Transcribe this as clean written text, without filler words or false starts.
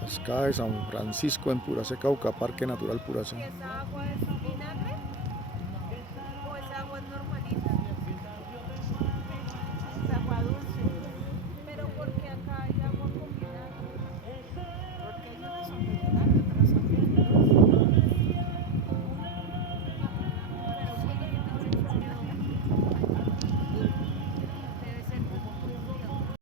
Cascada de San Francisco en Puracé, Cauca, Parque Natural Puracé. ¿Y esa agua es vinagre?